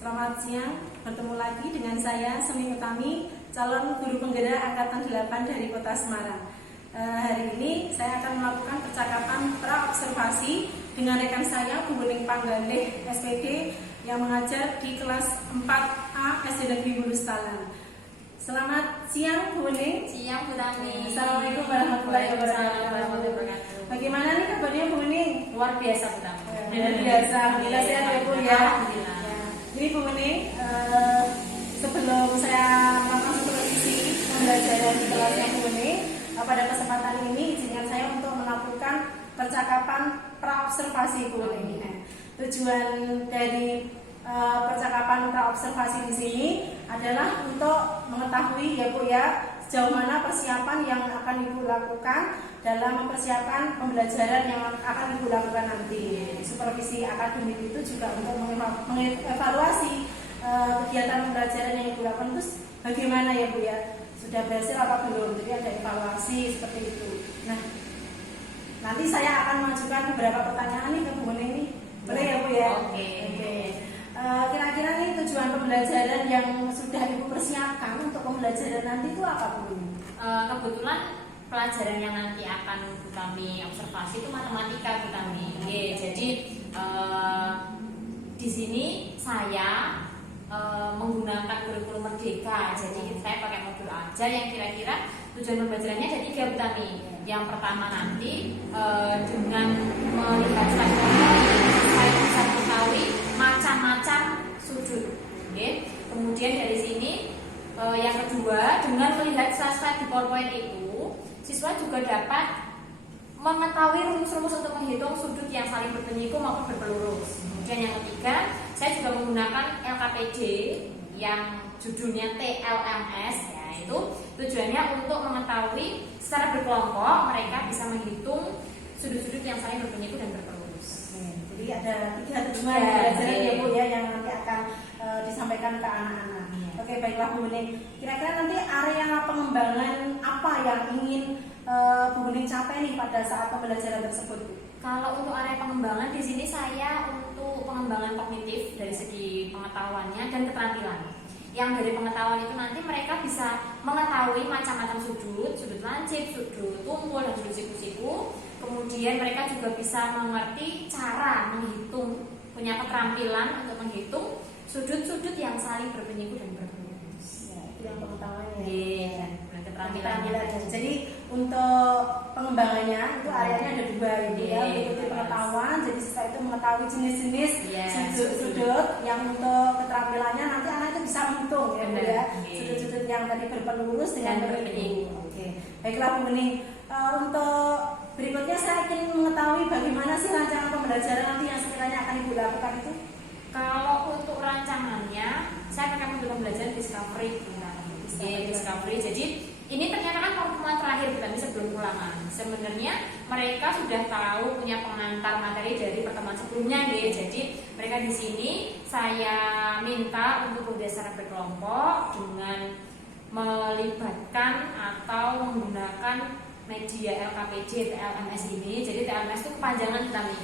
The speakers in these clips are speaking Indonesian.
Selamat siang, bertemu lagi dengan saya Semi Utami, calon guru penggerak Angkatan 8 dari Kota Semarang. Hari ini saya akan melakukan percakapan pra-observasi dengan rekan saya Bu Wuning Panggalih SPD yang mengajar di kelas 4A SD Negeri Hulu Stalan. Selamat siang Bu Wuning. Siang Bu Tami. Assalamualaikum warahmatullahi wabarakatuh. Bagaimana nih kabarnya Bu Wuning? Luar biasa Bu Tami. Luar biasa, alhamdulillah sehat ya Bu ya. Alhamdulillah. Jadi Bu Wuning, sebelum saya melakukan supervisi pembelajaran di kelasnya Bu Wuning, pada kesempatan ini izinkan saya untuk melakukan percakapan pra-observasi Bu Wuning. Tujuan dari percakapan pra-observasi di sini adalah untuk mengetahui ya Bu ya, sejauh mana persiapan yang akan Ibu lakukan dalam mempersiapkan pembelajaran yang akan Ibu lakukan nanti. Supervisi akademik itu juga untuk mengevaluasi kegiatan pembelajaran yang Ibu lakukan itu bagaimana ya Bu ya, sudah berhasil apa belum, jadi ada evaluasi seperti itu. Nah, nanti saya akan mengajukan beberapa pertanyaan nih ke Bu Wuning nih, boleh ya Bu ya? Oke. Kira-kira nih tujuan pembelajaran yang sudah Ibu persiapkan untuk pembelajaran nanti itu apa Bu Wuning? Kebetulan pelajaran yang nanti akan kami observasi itu matematika kami. Jadi di sini saya menggunakan kurikulum Merdeka. Jadi saya pakai modul ajar yang kira-kira tujuan pembelajarannya ada 3 Bu Tami. Yang pertama nanti dengan melihat slide saya bisa mengetahui macam-macam sudut. Kemudian dari sini yang kedua, dengan melihat slide di PowerPoint itu, siswa juga dapat mengetahui rumus-rumus untuk menghitung sudut yang saling berpenyiku maupun berpelurus. Kemudian yang ketiga, saya juga menggunakan LKPD yang judulnya TLMS, yaitu tujuannya untuk mengetahui secara berkelompok mereka bisa menghitung sudut-sudut yang saling berpenyiku dan berpelurus. Jadi ada 3 tujuan pembelajaran ya Bu ya yang nanti akan disampaikan ke anak-anak. Oke, baiklah Bu Wuning. Kira-kira nanti area pengembangan apa yang ingin Bu Wuning capai nih pada saat pembelajaran tersebut? Kalau untuk area pengembangan di sini saya untuk pengembangan kognitif dari segi pengetahuannya dan keterampilan. Yang dari pengetahuan itu nanti mereka bisa mengetahui macam-macam sudut lancip, sudut tumpul dan sudut siku-siku. Kemudian mereka juga bisa mengerti cara menghitung, punya keterampilan untuk menghitung sudut-sudut yang saling berpenyiku dan berpelurus. Ya, itu yang pengetahuannya. Iya, keterampilan. Jadi untuk pengembangannya itu areanya ada 2 ini ya, mengikuti pengetahuan. Jadi siswa itu mengetahui jenis-jenis sudut-sudut. Yang untuk keterampilannya nanti anak itu bisa menghitung ya Bu ya, sudut-sudut yang tadi berpelurus dengan berpenyiku. Oke, baiklah Bu Wuning. Untuk berikutnya saya ingin mengetahui bagaimana sih rancangan pembelajaran nanti yang sekiranya akan Ibu lakukan itu? Kalau untuk rancangannya, saya akan modul pembelajaran discovery. Discovery. Jadi ini ternyata kan pertemuan terakhir kita sebelum ulangan. Sebenarnya mereka sudah tahu punya pengantar materi dari pertemuan sebelumnya, Jadi mereka di sini saya minta untuk bekerja secara berkelompok dengan melibatkan atau menggunakan media LKPD TLMS ini. Jadi TLMS itu kepanjangan kami.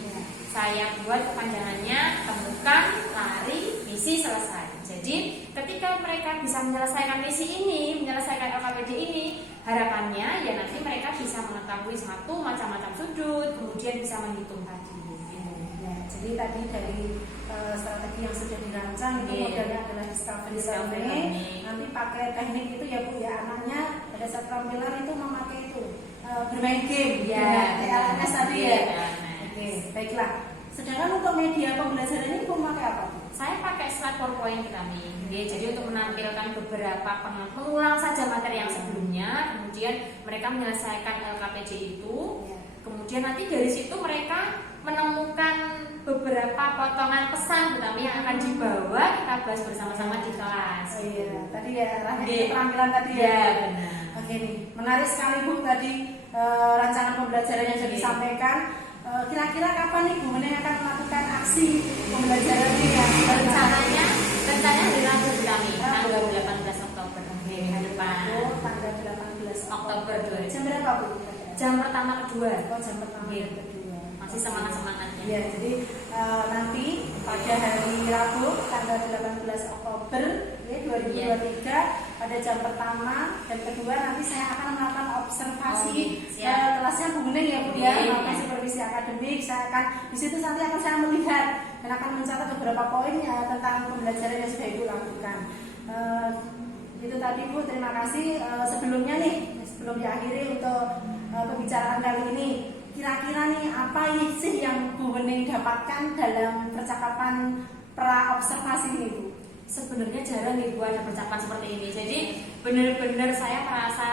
Saya buat kepanjangannya temukan, lari, misi, selesai. Jadi ketika mereka bisa menyelesaikan misi ini, menyelesaikan LKPD ini, harapannya ya nanti mereka bisa mengetahui satu macam-macam sudut, kemudian bisa menghitung tadi. Ya, jadi tadi dari strategi yang sudah dirancang itu modelnya adalah discovery. Nanti pakai teknik itu ya Bu ya, anaknya pada saat keterampilan itu memakai itu bermain game ya, TLMS tadi ya. Oke, baiklah. Sedangkan untuk media pembelajaran ini Bu memakai apa? Saya pakai slide PowerPoint kami. Jadi untuk menampilkan beberapa mengulang saja materi yang sebelumnya, kemudian mereka menyelesaikan LKPD itu. Kemudian nanti dari situ mereka menemukan beberapa potongan pesan yang akan dibawa kita bahas bersama-sama di kelas. Iya, tadi ya keterampilan tadi ya. Benar. Oke nih, menarik sekali Bu tadi rancangan pembelajaran yang sudah disampaikan. Kira-kira kapan nih Bu Wuning akan melakukan aksi pembelajaran ini ya? Rencananya hari Rabu kami tanggal 18 Oktober minggu depan. Tanggal 18 Oktober 2000. Jam berapa Bu? Jam pertama kedua. Jam pertama kedua. Masih semangat-semangatnya. Iya, jadi nanti pada hari Rabu tanggal 18 Oktober ya, 2023 pada jam pertama dan kedua nanti saya akan melakukan observasi kelasnya Bu Muning ya Bu ya, melakukan supervisi akademik. Saya akan di situ nanti akan saya melihat dan akan mencatat beberapa poin tentang pembelajaran yang sudah Ibu lakukan. Itu tadi Bu, terima kasih. Sebelumnya nih, sebelum diakhiri untuk pembicaraan kali ini, kira-kira nih apa sih yang Bu Muning dapatkan dalam percakapan pra observasi ini Bu? Sebenarnya jarang nih Bu ada percakapan seperti ini. Jadi benar-benar saya merasa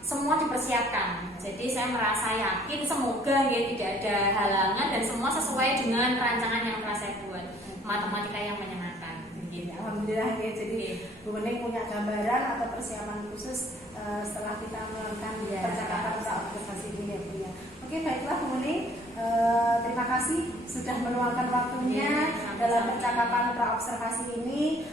semua dipersiapkan. Jadi saya merasa yakin semoga ya tidak ada halangan dan semua sesuai dengan rancangan yang telah saya buat. Matematika yang menyenangkan. Gitu. Alhamdulillah ya. Jadi Bu Muning punya gambaran atau persiapan khusus setelah kita melakukan percakapan pra observasi ini ya Bu ya. Oke, baiklah Bu Muning, terima kasih sudah meluangkan waktunya dalam percakapan pra observasi ini.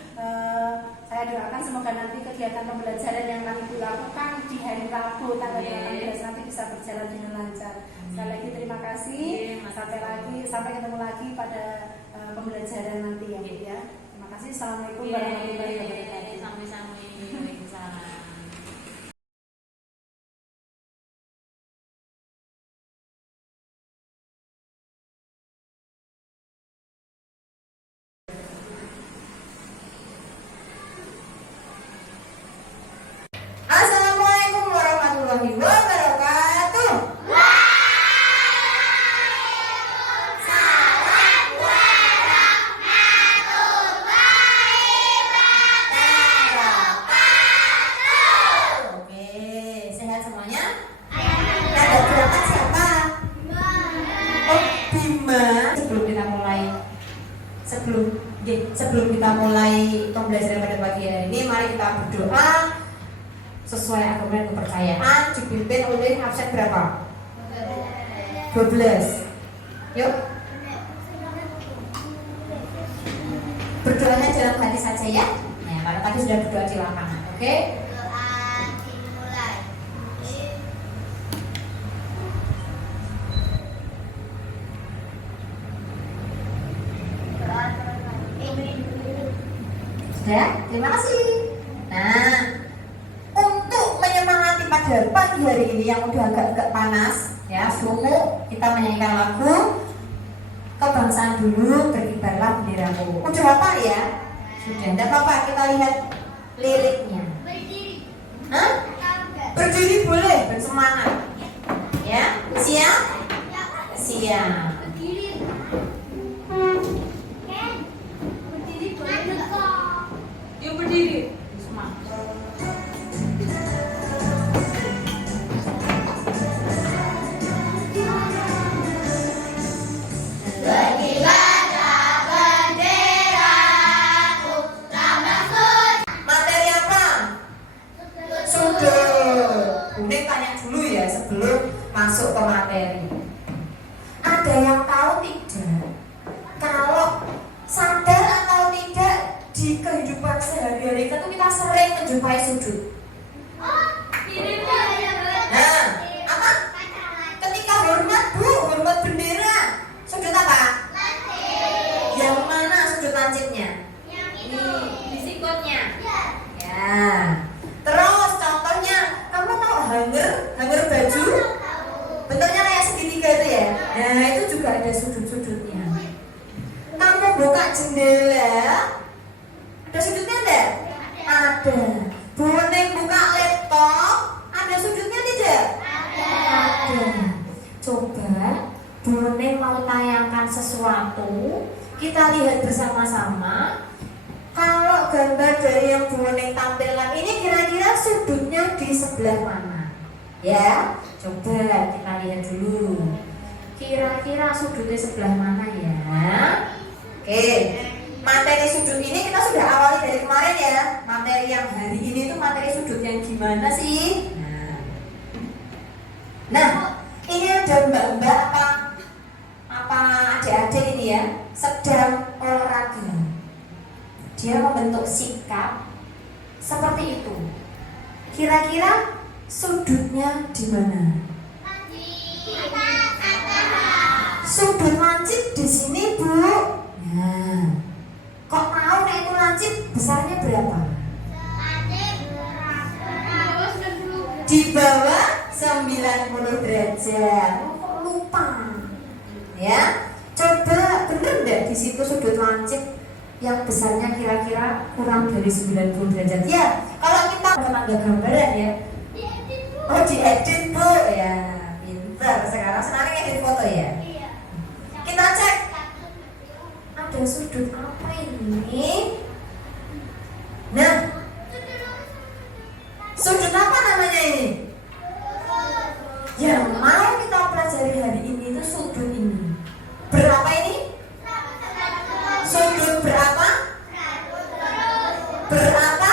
Saya doakan semoga nanti kegiatan pembelajaran yang akan Ibu lakukan di hari Rabu tanggal 18 nanti bisa berjalan dengan lancar. Sekali lagi terima kasih. Sampai ketemu lagi pada pembelajaran nanti ya Bu ya. Terima kasih. Assalamualaikum warahmatullahi wabarakatuh. Sampai-sampai. Waalaikumsalam. Assalamualaikum warahmatullahi wabarakatuh. Oke, sehat semuanya? Ada berangkat siapa? Oh, Bima. Sebelum kita mulai pembelajaran pada pagi hari ini, mari kita berdoa sesuai agama dan kepercayaan, dipimpin oleh absen berapa? 12. Yuk. Berdoanya dalam hati saja ya. Nah, karena tadi sudah berdoa di lapangan, oke? Sudah? Terima kasih. Nah, untuk menyemangati pada pagi hari ini yang udah agak-agak panas ya, sungu, kita menyanyikan lagu kebangsaan dulu, berkibarlah benderamu. Udah apa ya? Sudah, tidak apa-apa, kita lihat liriknya. Hah? Berdiri boleh, bersemangat. Ya, siap? Siap. Yuk berdiri. Semangat. Materi apa? Sudut. Unik tanya dulu ya sebelum masuk ke materi. Ada yang tahu tidak? Kalau sadar atau tidak di kehidupan sehari-hari itu kita sering menjumpai sudut. Nah, apa? Ketika hormat Bu, hormat bendera, sudut apa? Yang mana sudut lancipnya? Di sikutnya. Ya. Terus contohnya, kamu tahu hanger baju? Bentuknya kayak segitiga itu ya. Nah, itu juga ada sudut-sudutnya. Kamu buka jendela, ada sudutnya enggak? Ada. Bu Muning buka laptop, ada sudutnya tidak? Ada. Coba Bu Muning mau tayangkan sesuatu, kita lihat bersama-sama. Kalau gambar dari yang Bu Muning tampilkan ini kira-kira sudutnya di sebelah mana? Ya, coba kita lihat dulu. Kira-kira sudutnya sebelah mana ya? Oke, materi sudut ini kita sudah awali dari kemarin ya. Materi yang hari ini itu materi sudut yang gimana sih? Nah, ini ada mbak-mbak apa adik-adik ini ya, sedang olahraga. Dia membentuk sikap seperti itu. Kira-kira sudutnya di mana? sudut lancip di sini Bu. Nah, kok tahu nek itu lancip besarnya berapa? Di bawah 90 derajat. Oh, kok lupa? Ya, coba bener nggak di situ sudut lancip yang besarnya kira-kira kurang dari 90 derajat? Ya, kalau kita ada gambaran ya. Oh, diedit Bu ya, pintar. Sekarang senang edit foto ya. Kita cek ada sudut apa ini. Nah, sudut apa namanya ini? Yang mau kita pelajari hari ini itu sudut ini. Berapa ini? Sudut berapa? Berapa?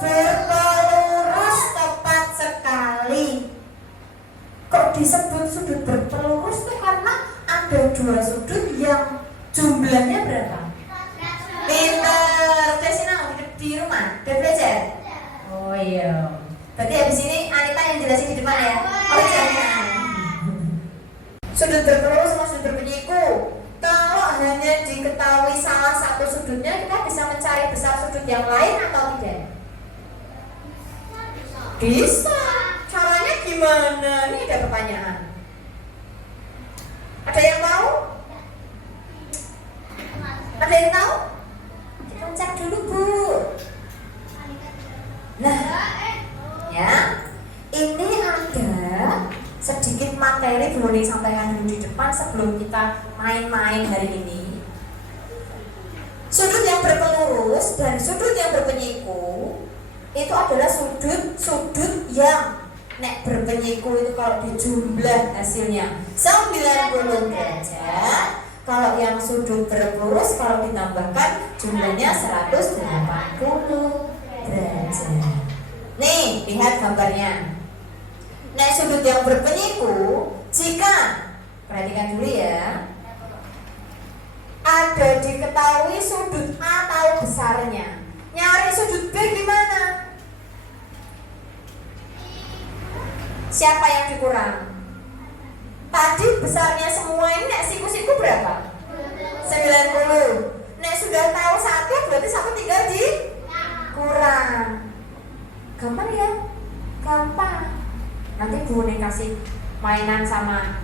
Berpelurus, tepat sekali. Kok disebut sudut berpelurus itu karena ada dua sudut yang jumlahnya berapa? Pinter. Udah sini di rumah, udah belajar? Oh iya. Berarti habis ini Anita yang jelasin di depan ya. Oh jangan. Sudut berpelurus sama sudut berpenyiku. Kalau hanya diketahui salah satu sudutnya, kita bisa mencari besar sudut yang lain atau tidak? Bisa. Caranya gimana? Ini ada pertanyaan. Ada yang tahu? Ada yang tahu? Kita cek dulu Bu. Nah, ya, ini ada sedikit materi boleh disampaikan dulu di depan sebelum kita main-main hari ini. Sudut yang berpelurus dan sudut yang berpenyiku itu adalah sudut yang nek berpenyiku itu kalau dijumlah hasilnya 90 derajat. Kalau yang sudut berpelurus kalau ditambahkan jumlahnya 180 derajat. Nih, lihat gambarnya. Nek sudut yang berpenyiku, jika perhatikan dulu ya, ada diketahui sudut A tahu besarnya. Nyari sudut B gimana? Siapa yang dikurang? Tadi besarnya semua ini nek siku-siku berapa? 90. Nek sudah tahu satu berarti satu tinggal kurang. Gampang ya? Gampang. Nanti Bu nih kasih mainan sama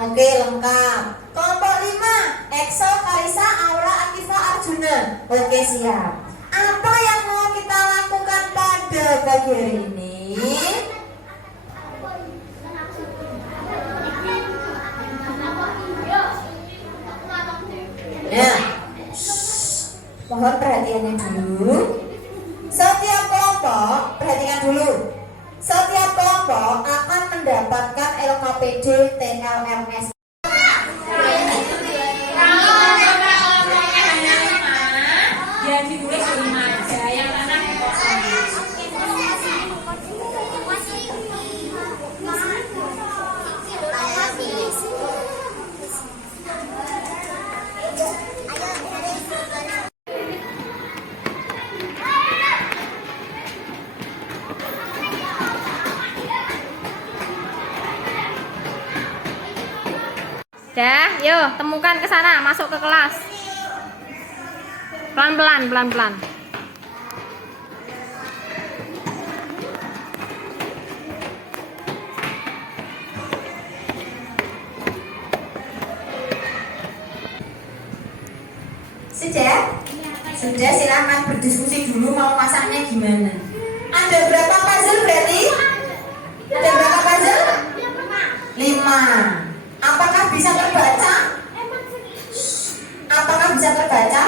Oke, lengkap. Kelompok 5, Exo, Karisa, Aura, Akifa, Arjuna. Oke, siap. Apa yang mau kita lakukan pada pagi hari ini? Ya. Mohon perhatiannya dulu. Setiap kelompok, perhatikan dulu. Setiap kelompok akan mendapatkan LKPD TLMS. Kalau kelompoknya hanya 5, ya ditulis 5 aja, yang mana dikosongin. Dah, yuk temukan ke sana, masuk ke kelas. Pelan-pelan, pelan-pelan. Sudah? Sudah, silakan berdiskusi dulu mau masaknya gimana. Ada berapa puzzle berarti? Ada berapa puzzle? 5. Apakah bisa terbaca? Apakah bisa terbaca?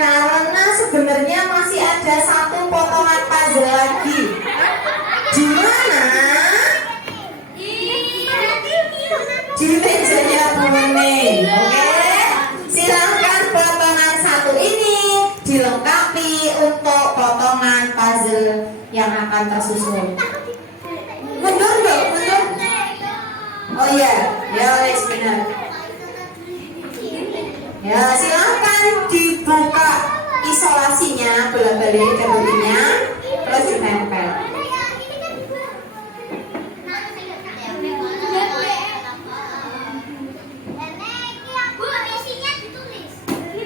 Karena sebenarnya masih ada satu potongan puzzle lagi. Di mana? Di mejanya Bu Mei. Oke? Silahkan potongan satu ini dilengkapi untuk akan tersusun. Mundur dong, mundur. Oh iya, ya wes benar. Ya silakan dibuka isolasinya, bola-balik kebunnya, terus ditempel.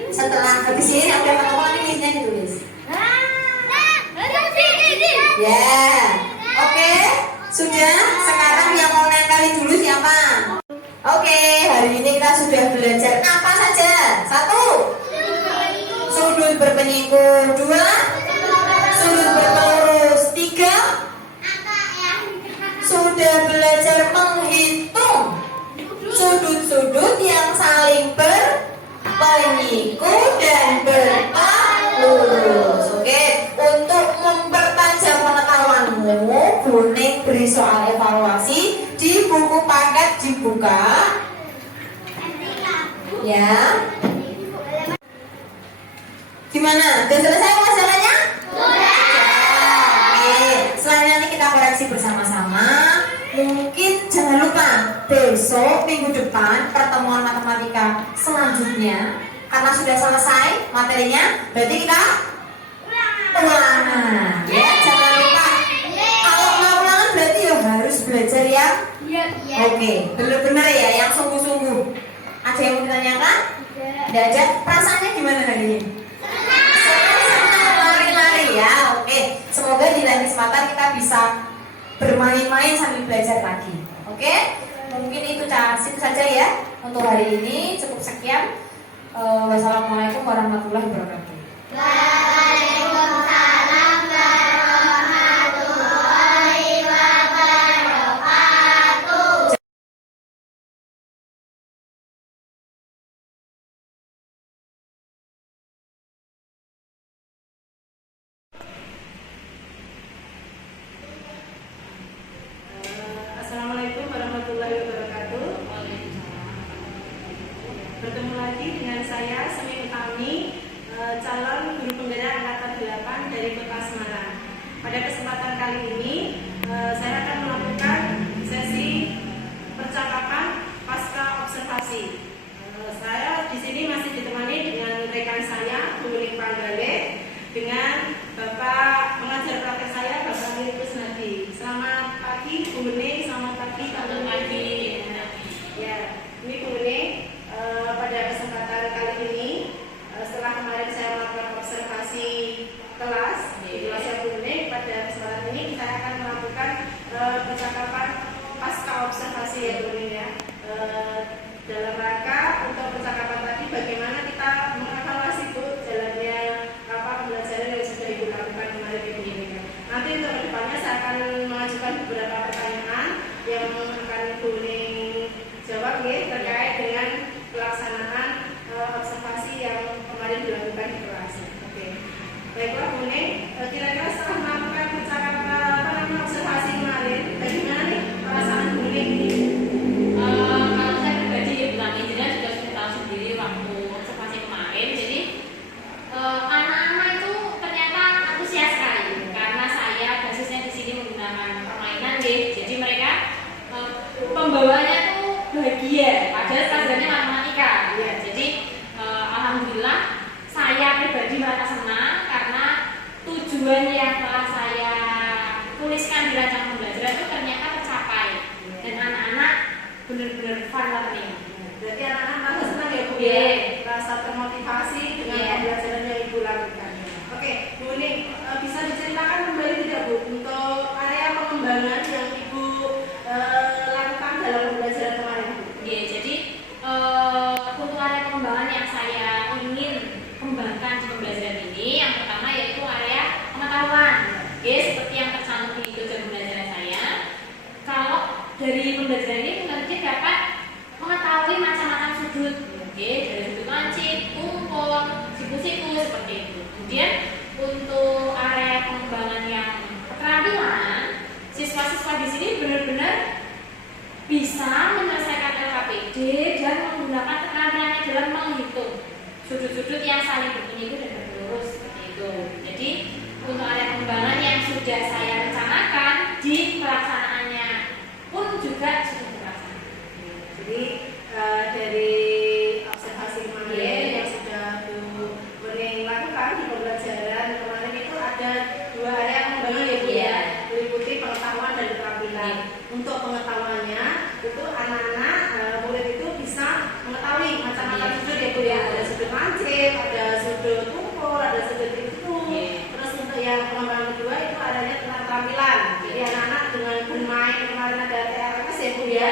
Setelah habis ini ada teman-teman ini isinya ditulis. Ya, oke, sudah. Sekarang yang mau nempelin dulu siapa? Oke, hari ini kita sudah belajar apa saja? 1. Sudut berpenyiku. 2. Sudut berpelurus. 3. Sudah belajar menghitung sudut-sudut yang saling berpenyiku dan berpelurus. Oke, untuk mempertajam pengetahuanmu, Buning beri soal evaluasi di buku paket dibuka. Ya. Gimana? Sudah selesai masalahnya? Sudah. Oke. Selain nanti kita koreksi bersama-sama, mungkin jangan lupa besok minggu depan pertemuan matematika selanjutnya, karena sudah selesai materinya, berarti kita ulangan. Ya, jangan lupa. Kalau mau ulangan berarti ya harus belajar yang oke, benar-benar ya, yang sungguh-sungguh. Ada yang mau ditanyakan? Tidak ada. Perasaannya gimana hari ini? Senang, lari-lari ya. Oke, semoga di lain kesempatan kita bisa bermain-main sambil belajar lagi. Oke, mungkin itu saja ya untuk hari ini. Cukup sekian. Wassalamualaikum warahmatullahi wabarakatuh. Waalaikumsalam warahmatullahi wabarakatuh. Assalamualaikum warahmatullahi wabarakatuh. Bertemu lagi dengan saya Semi Utami, calon guru penggerak angkatan 8 dari Kota Semarang. Pada kesempatan kali ini saya akan melakukan sesi percakapan pasca observasi. Saya di sini masih ditemani dengan rekan saya, Bu Ning Panggale, dengan Bapak pengajar praktek saya, Bapak Lir Kusnadi. Selamat pagi Bu Ning, selamat pagi Pak Ning. Ya, ini Bu Ning, pada kesempatan kali ini setelah kemarin saya melakukan observasi kelas di kelasnya Bu Ning, pada kesempatan ini kita akan melakukan percakapan pasca observasi ya Bu Ning ya. Dalam rangka untuk percakapan tadi bagaimana kita mengevaluasi Bu jalannya pembelajaran yang sudah Ibu lakukan kemarin di Bu Ning. Nanti untuk kedepannya saya akan mengajukan beberapa pertanyaan yang akan Bu Ning jawab ya, terkait dengan pelaksanaan observasi yang kemarin dilakukan di kelas. Oke. Baiklah Bu Ning, kira-kira setelah melakukan percakapan observasi kemarin, bagaimana nih perasaan Bu Ning ini? Kalau saya pribadi ya bukan intinya juga sudah tahu sendiri waktu observasi kemarin. Jadi anak-anak itu ternyata antusias sekali karena saya basisnya di sini menggunakan permainan deh. Jadi mereka pembawanya tuh bahagia. Padahal pelajarannya matematika. Ya. Jadi alhamdulillah saya pribadi merasa senang karena tujuan yang telah saya tuliskan di rancang pembelajaran itu ternyata tercapai dan anak-anak benar-benar fun learning. Berarti anak-anak merasa senang ya Bu ya, Yeah. merasa termotivasi dengan Yeah. pembelajaran yang Ibu lakukan. Oke, Bu Ning, bisa diceritakan kembali tidak Bu untuk area pengembangan yang Ibu lakukan dalam pembelajaran kemarin Bu? Yeah, jadi untuk area pengembangan yang saya ingin kembangkan di pembelajaran ini, yang pertama yaitu area pengetahuan. Oke, seperti yang tercantum di tujuan pembelajaran saya. Kalau dari pembelajaran ini nanti dapat mengetahui macam-macam sudut. Oke, dari sudut lancip, tumpul, siku-siku seperti itu. Kemudian untuk area pengembangan yang keterampilan, siswa-siswa di sini benar-benar bisa menyelesaikan LKPD dan menggunakan keterampilannya dalam menghitung sudut-sudut yang saling berpenyiku dan berlurus seperti itu. Jadi untuk area pengembangan yang sudah saya rencanakan untuk pengetahuannya itu anak-anak murid itu bisa mengetahui macam-macam sudut ya Bu ya. Ada sudut lancip, ada sudut tumpul, ada sudut itu. Terus untuk yang pengembangan kedua itu adanya tentang keterampilan. Jadi anak-anak dengan bermain kemarin ada TRX ya Bu ya.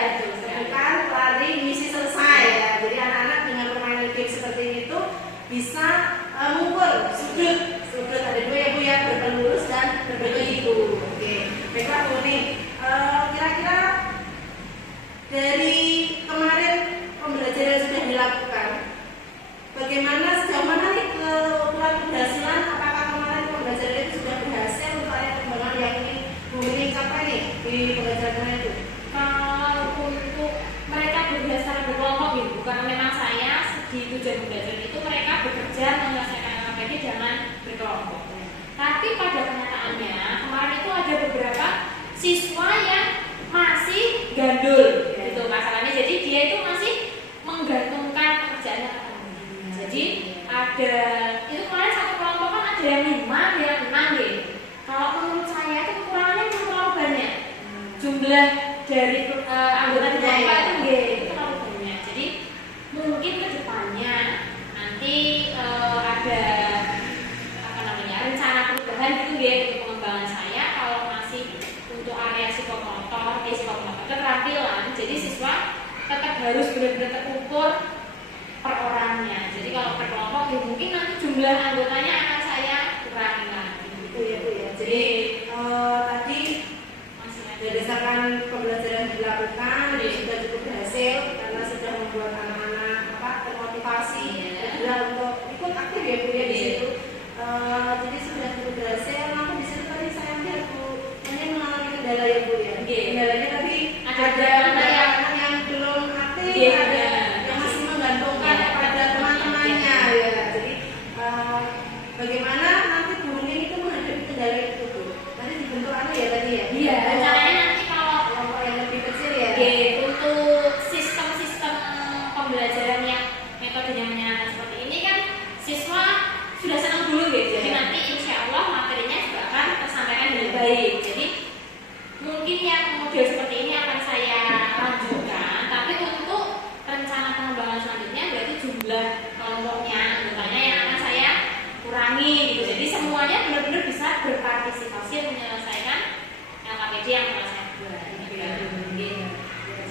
Bukan lari misi selesai ya. Jadi anak-anak dengan permainan game seperti itu bisa mengukur sudut ada dua ya Bu ya, berbeda lurus dan berbeda itu. Oke, baiklah Bu nih. Kira-kira dari kemarin pembelajaran yang sudah dilakukan, bagaimana sejauh mana nih keberhasilan? Apakah kemarin pembelajaran itu sudah berhasil untuk area pengembangan yang ingin Bu ini capai nih di pembelajaran itu? Kalau untuk mereka berdasar berkelompok gitu, karena memang saya di tujuan pembelajaran itu mereka bekerja menyelesaikan LKPD dengan berkelompok. Tapi pada kenyataannya kemarin itu ada beberapa siswa yang masih gandul gitu masalahnya. Jadi dia itu masih menggantungkan pekerjaannya ke teman. Jadi ada itu kemarin satu kelompok kan ada yang 5, ada yang 6 gitu. Kalau menurut saya itu kekurangannya terlalu banyak. Jumlah dari anggota di kelompok itu itu terlalu banyak. Jadi mungkin kedepannya nanti ada apa namanya rencana perubahan gitu ya untuk pengembangan saya kalau masih untuk area psikomotor, keterampilan. Jadi siswa tetap harus benar-benar terukur per orangnya. Jadi kalau per kelompok ya mungkin nanti jumlah anggotanya akan saya kurangi lagi. Gitu ya Bu ya. Jadi tadi berdasarkan pembelajaran yang dilakukan sudah cukup berhasil karena sudah membuat anak-anak termotivasi untuk ikut aktif ya Bu ya di situ. Jadi sudah cukup berhasil. Namun di situ tadi saya lihat Bu ini mengalami kendala ya Bu ya. Kendalanya tadi ada anak yang belum aktif, ada yang masih menggantungkan pada teman-temannya ya. Jadi bagaimana nanti Bu Ning itu menghadapi kendala itu Bu? Nanti dibentuk ya tadi ya? Iya. Rencananya nanti kalau kelompok yang lebih kecil ya. Untuk sistem-sistem pembelajaran yang metodenya menyenangkan seperti ini kan siswa sudah senang dulu gitu. Jadi nanti insya Allah materinya juga akan tersampaikan dengan baik. Jadi mungkin yang model seperti ini akan saya lanjutkan. Tapi untuk rencana pengembangan selanjutnya berarti jumlah kelompoknya, anggotanya yang akan saya kurangi gitu. Jadi semuanya benar-benar bisa berpartisipasi menyelesaikan LKPD yang telah saya buat.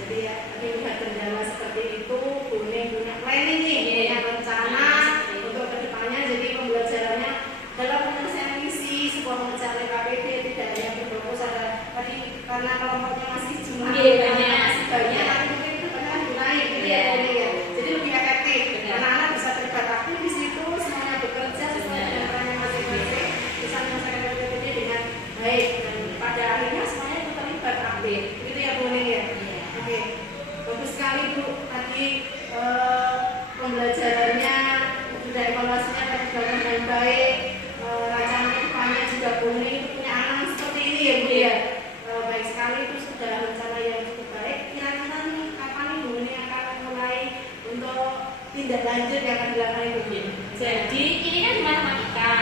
Jadi ya, tadi lihat kendala seperti itu, punya planning nih, punya rencana untuk kedepannya. Jadi pembelajarannya dalam penyelesaian misi sebuah pembelajaran LKPD tidak hanya berfokus ada tadi karena kelompoknya masih jumlahnya masih banyak, tapi mungkin itu akan naik gitu ya. Jadi lebih efektif. Anak-anak bisa terlibat aktif di situ, semuanya bekerja sesuai dengan perannya masing-masing, bisa menyelesaikan LKPD dengan baik dan pada akhirnya semuanya itu terlibat aktif. Gitu ya Bu Ning ya. Oke, bagus sekali Bu. Tadi pembelajarannya sudah evaluasinya terjalan dengan baik. Rancangan kedepannya juga Bu Ning itu punya anak seperti ini ya Bu ya. Baik sekali, itu sudah rencana yang cukup baik. Kira-kira nih kapan nih Bu Ning akan mulai untuk tindak lanjut yang akan dilakukan itu Bu? Jadi ini kan matematika,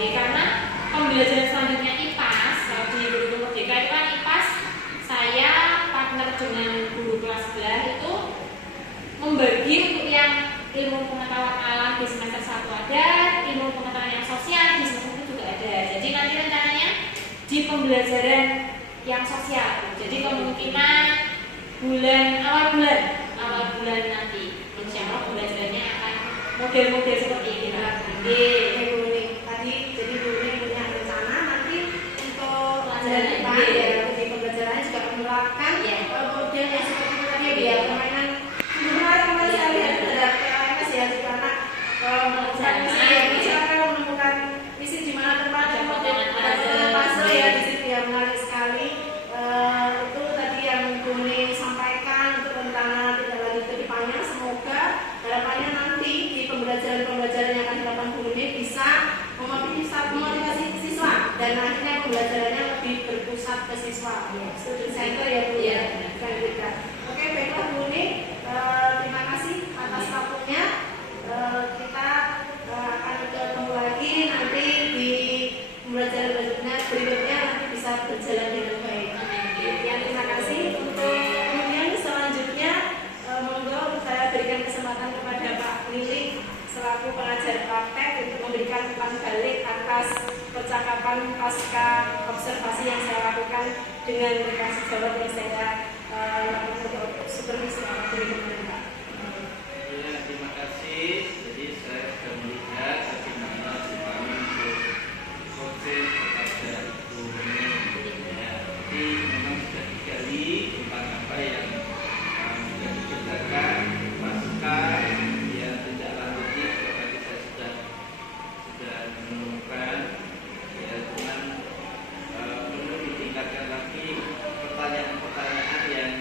karena pembelajaran selanjutnya IPAS di Guru Merdeka itu kan IPAS saya partner dengan guru kelas sebelah itu membagi untuk yang ilmu pengetahuan alam di semester 1 ada, ilmu pengetahuan yang sosial di semester 1 juga ada. Jadi nanti rencananya di pembelajaran yang sosial. Jadi kemungkinan awal bulan nanti insya Allah pembelajarannya akan model-model seperti ini. Tadi jadi Bu Ning punya rencana nanti untuk pelajaran depan ya di pembelajarannya juga menerapkan model yang seperti itu tadi ya permainan. Kemarin saya lihat ada PLMS ya di mana menemukan misi ya menemukan misi di mana tempat puzzle ya di situ ya menarik sekali. Itu tadi yang Bu Ning sampaikan untuk rencana tidak lanjut ke depannya. Semoga harapannya nanti di pembelajaran yang akan dilakukan Bu Ning bisa memotivasi siswa dan akhirnya pembelajarannya lebih berpusat ke siswa. Student center ya Bu ya. Oke, baiklah Bu Ning, terima kasih atas waktunya. Kita akan ketemu lagi nanti di pembelajaran berikutnya nanti bisa berjalan dengan baik. Terima kasih. dengan dikasih jawab yang saya lakukan untuk supervisi atau bagaimana Pak? Ya, terima kasih. Jadi saya sudah melihat bagaimana Jepang untuk coaching kepada Ibu Meni. Ya, jadi memang sudah digali tentang apa yang sudah dikerjakan, masukan, ya tidak lanjuti. Tadi saya sudah menemukan, ya cuman perlu ditingkatkan lagi pertanyaan-pertanyaan yang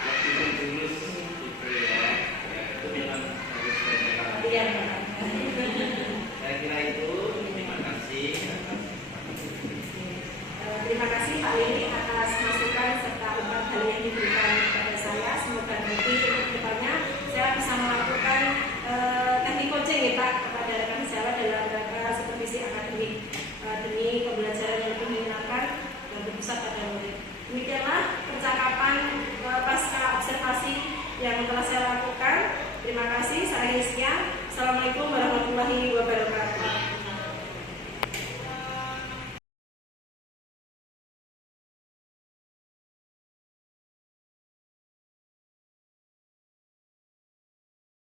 lebih menjurus gitu ya. Ya, itu memang harus saya Iya, saya kira itu. Terima kasih. terima kasih Pak Lili atas masukan serta umpan hal yang diberikan kepada saya. Semoga nanti ke depannya saya bisa melakukan